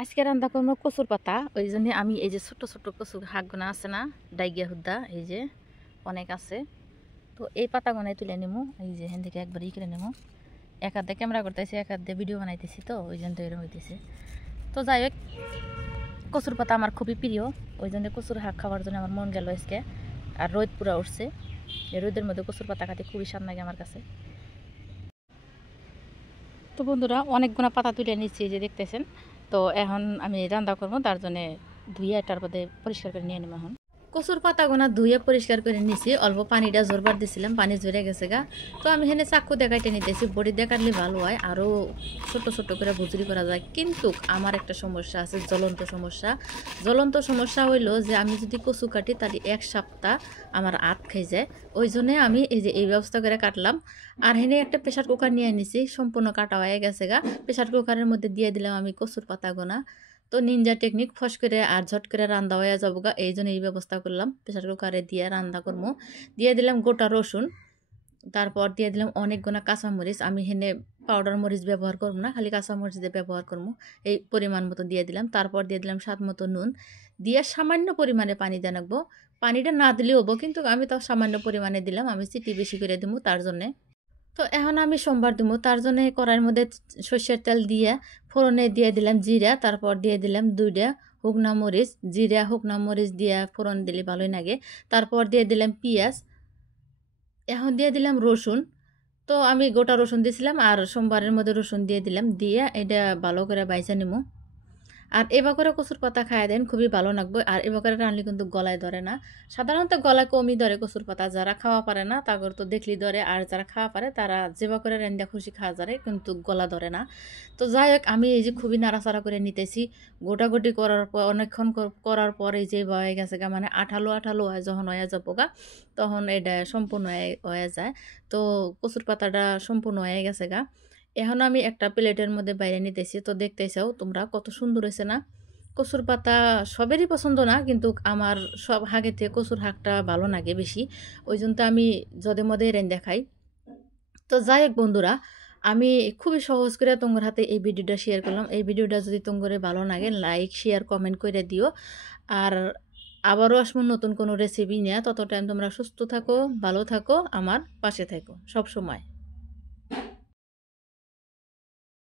আজকে রান্না করবো কচুর পাতা। ওই জন্য আমি এই যে ছোট ছোট কচুর শাকগুনা আছে না, ডাইগিয়া হুদ্দা, এই যে অনেক আছে। তো এই পাতাগুনাই তুলে নেবো, এই যে এখান থেকে একবার করে নেবো। এক হাতে ক্যামেরা করতেছি, এক হাতে ভিডিও বানাইতেছি, তো ওই জন্য তো এরকম হইতেছে। তো যাই হোক, কচুর পাতা আমার খুবই প্রিয়, ওই জন্য কচুর শাক খাওয়ার জন্য আমার মন গেল আজকে। আর রোদ পুরা উঠছে, এই রোদের মধ্যে কচুর পাতা খাতে খুবই স্বাদ লাগে আমার কাছে। তো বন্ধুরা, অনেকগুলো পাতা তুলে নিচ্ছি, যে দেখতেছেন। তো এখন আমি রান্না করবো, তার জন্য ধুয়ে এটার মধ্যে পরিষ্কার করে নিয়ে নেবো। এখন কচুর পাতাগুনা ধুয়ে পরিষ্কার করে নিছি, অল্প পানিটা জোরবার দিছিলাম, পানি ঝরে গেছে গা। তো আমি এখানে চাকু দেখাইতে নিতেছি, বড়ি দেখালে ভালো হয়, আরও ছোট ছোট করে ভুজুরি করা যায়। কিন্তু আমার একটা সমস্যা আছে, জ্বলন্ত সমস্যা। জ্বলন্ত সমস্যা হইলো যে আমি যদি কচু কাটি তাহলে এক সপ্তাহ আমার আত খাই যায়। ওই জন্যে আমি এই যে এই ব্যবস্থা করে কাটলাম। আর হেনে একটা প্রেশার কুকার নিয়ে নিছি, সম্পূর্ণ কাটা হয়ে গেছে গা। প্রেশার কুকারের মধ্যে দিয়ে দিলাম আমি কচুর পাতাগুনা। তো নিনজা টেকনিক, ফস করে আর ঝট করে রান্না হয়ে যাবো গা, এই জন্য এই ব্যবস্থা করলাম। প্রেশার কুকারে দিয়ে রান্না করবো। দিয়ে দিলাম গোটা রসুন, তারপর দিয়ে দিলাম অনেকগুনা কাঁচামরিচ। আমি হেনে পাউডার মরিচ ব্যবহার করবো না, খালি কাঁচামরিচ দিয়ে ব্যবহার করবো। এই পরিমাণ মতো দিয়ে দিলাম। তারপর দিয়ে দিলাম স্বাদ মতো নুন, দিয়ে সামান্য পরিমাণে পানি দিয়ে রাখবো। পানিটা না দিলেও হবো, কিন্তু আমি তো সামান্য পরিমাণে দিলাম, আমি চিটি বেশি করে দেবো তার জন্যে। তো এখন আমি সোমবার দেবো, তার জন্য কড়াইয়ের মধ্যে সর্ষের তেল দিয়ে ফোড়নে দিয়ে দিলাম জিরা, তারপর দিয়ে দিলাম 2টা শুকনা মরিচ। জিরা শুকনা মরিচ দিয়ে ফোড়ন দিলে ভালোই লাগে। তারপর দিয়ে দিলাম পেঁয়াজ, এখন দিয়ে দিলাম রসুন। তো আমি গোটা রসুন দিয়েছিলাম, আর সোমবারের মধ্যে রসুন দিয়ে দিলাম, দিয়ে এটা ভালো করে বাইচা নিব। আর এবার করে কচুর পাতা খাইয়া দেন, খুবই ভালো লাগবে। আর এবার করে রানলে কিন্তু গলায় ধরে না, সাধারণত গলায় কমই ধরে কচুর পাতা। যারা খাওয়া পারে না তাদের তো দেখলি ধরে, আর যারা খাওয়া পারে তারা যেবা করে রান্না খুশি খাওয়া যায়, কিন্তু গলা ধরে না। তো যাই হোক, আমি এই যে খুবই নাড়াচাড়া করে নিতেছি। গোটাগুটি করার পর অনেকক্ষণ করার পর এই যে হয়ে গেছে গা, মানে আঠালো আঠালো হয় যখন হয়ে যাবো গা, তখন এটা সম্পূর্ণ হয়ে যায়। তো কচুর পাতাটা সম্পূর্ণ হয়ে গেছে গা। এখন আমি একটা প্লেটের মধ্যে বাইরে নিতেছি। তো দেখতেছাও তোমরা কত সুন্দর হয়েছে না। কচুর পাতা সবেরই পছন্দ না, কিন্তু আমার সব হাগে থেকে কচুর শাকটা ভালো লাগে বেশি, ওই জন্য তো আমি যদে মদে রেন্দা খাই। তো যাই হোক বন্ধুরা, আমি খুবই সহজ করে তোমার হাতে এই ভিডিওটা শেয়ার করলাম। এই ভিডিওটা যদি তোমার ভালো লাগে, লাইক শেয়ার কমেন্ট করে দিও। আর আবারও আসবো নতুন কোনো রেসিপি নিয়ে। তত টাইম তোমরা সুস্থ থাকো, ভালো থাকো, আমার পাশে থাকো সব সময়।